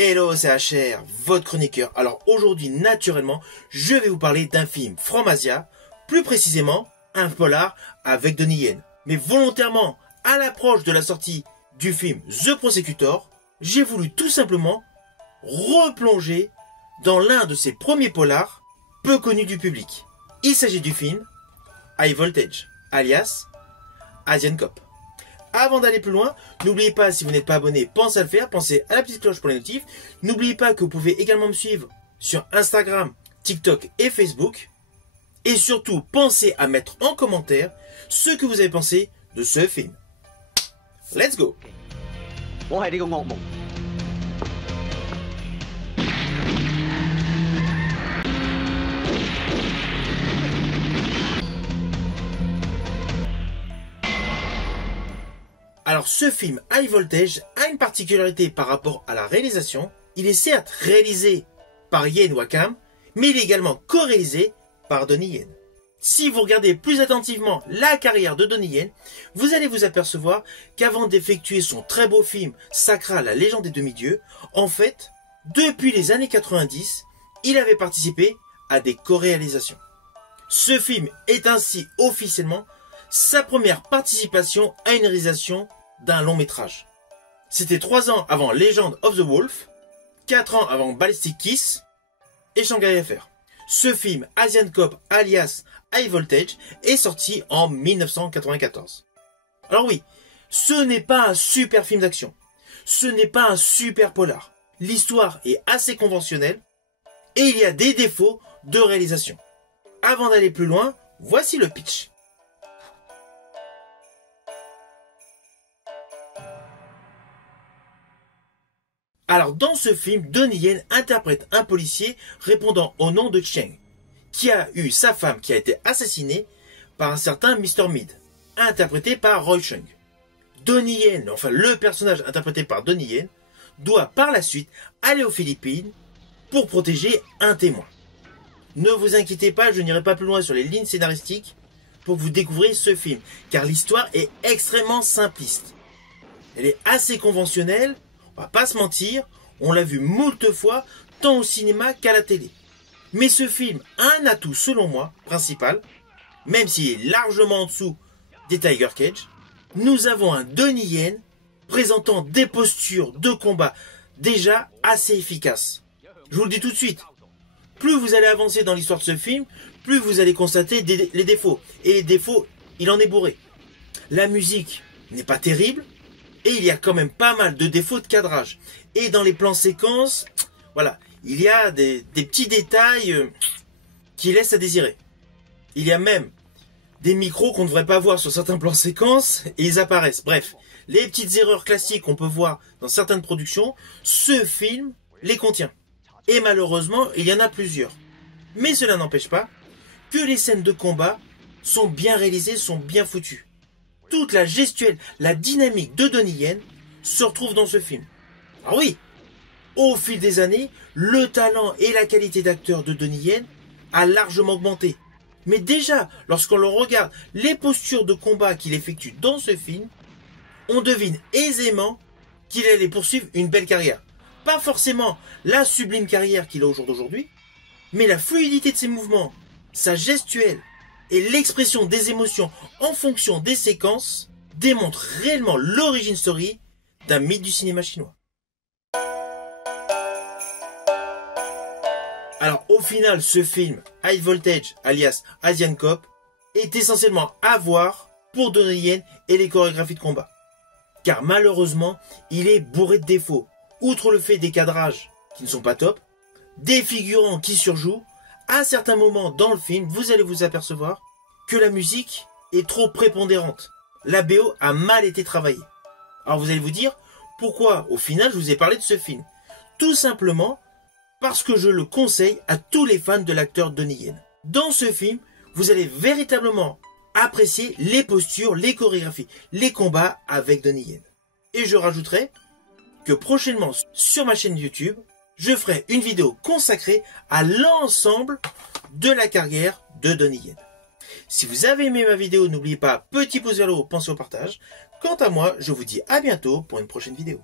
Hello, c'est HR, votre chroniqueur. Alors aujourd'hui, naturellement, je vais vous parler d'un film From Asia, plus précisément, un polar avec Donnie Yen. Mais volontairement, à l'approche de la sortie du film The Prosecutor, j'ai voulu tout simplement replonger dans l'un de ses premiers polars peu connus du public. Il s'agit du film High Voltage, alias Asian Cop. Avant d'aller plus loin, n'oubliez pas, si vous n'êtes pas abonné, pensez à le faire, pensez à la petite cloche pour les notifs. N'oubliez pas que vous pouvez également me suivre sur Instagram, TikTok et Facebook. Et surtout, pensez à mettre en commentaire ce que vous avez pensé de ce film. Let's go! Alors ce film High Voltage a une particularité par rapport à la réalisation. Il est certes réalisé par Yen Wakam, mais il est également co-réalisé par Donnie Yen. Si vous regardez plus attentivement la carrière de Donnie Yen, vous allez vous apercevoir qu'avant d'effectuer son très beau film sacral La Légende des Demi-Dieux, en fait, depuis les années 90, il avait participé à des co-réalisations. Ce film est ainsi officiellement sa première participation à une réalisation d'un long métrage. C'était 3 ans avant Legend of the Wolf, 4 ans avant Ballistic Kiss et Shanghai Affair. Ce film, Asian Cop alias High Voltage, est sorti en 1994. Alors oui, ce n'est pas un super film d'action. Ce n'est pas un super polar. L'histoire est assez conventionnelle et il y a des défauts de réalisation. Avant d'aller plus loin, voici le pitch. Alors dans ce film, Donnie Yen interprète un policier répondant au nom de Cheng, qui a eu sa femme qui a été assassinée par un certain Mr. Mead, interprété par Roy Chung. Donnie Yen, enfin le personnage interprété par Donnie Yen, doit par la suite aller aux Philippines pour protéger un témoin. Ne vous inquiétez pas, je n'irai pas plus loin sur les lignes scénaristiques pour que vous découvriez ce film, car l'histoire est extrêmement simpliste. Elle est assez conventionnelle. On va pas se mentir, on l'a vu moult fois, tant au cinéma qu'à la télé. Mais ce film a un atout, selon moi, principal, même s'il est largement en dessous des Tiger Cage. Nous avons un Donnie Yen présentant des postures de combat déjà assez efficaces. Je vous le dis tout de suite, plus vous allez avancer dans l'histoire de ce film, plus vous allez constater les défauts. Et les défauts, il en est bourré. La musique n'est pas terrible. Et il y a quand même pas mal de défauts de cadrage. Et dans les plans séquences, voilà, il y a des petits détails qui laissent à désirer. Il y a même des micros qu'on ne devrait pas voir sur certains plans séquences et ils apparaissent. Bref, les petites erreurs classiques qu'on peut voir dans certaines productions, ce film les contient. Et malheureusement, il y en a plusieurs. Mais cela n'empêche pas que les scènes de combat sont bien réalisées, sont bien foutues. Toute la gestuelle, la dynamique de Donnie Yen se retrouve dans ce film. Alors oui, au fil des années, le talent et la qualité d'acteur de Donnie Yen a largement augmenté. Mais déjà, lorsqu'on le regarde, les postures de combat qu'il effectue dans ce film, on devine aisément qu'il allait poursuivre une belle carrière. Pas forcément la sublime carrière qu'il a au jour d'aujourd'hui, mais la fluidité de ses mouvements, sa gestuelle, et l'expression des émotions en fonction des séquences démontre réellement l'origine story d'un mythe du cinéma chinois. Alors au final, ce film, High Voltage alias Asian Cop, est essentiellement à voir pour Donnie Yen et les chorégraphies de combat. Car malheureusement, il est bourré de défauts. Outre le fait des cadrages qui ne sont pas top, des figurants qui surjouent, à certains moments dans le film, vous allez vous apercevoir que la musique est trop prépondérante. La BO a mal été travaillée. Alors vous allez vous dire, pourquoi au final je vous ai parlé de ce film? Tout simplement parce que je le conseille à tous les fans de l'acteur Donnie Yen. Dans ce film, vous allez véritablement apprécier les postures, les chorégraphies, les combats avec Donnie Yen. Et je rajouterai que prochainement sur ma chaîne YouTube, je ferai une vidéo consacrée à l'ensemble de la carrière de Donnie Yen. Si vous avez aimé ma vidéo, n'oubliez pas, petit pouce vers le haut, pensez au partage. Quant à moi, je vous dis à bientôt pour une prochaine vidéo.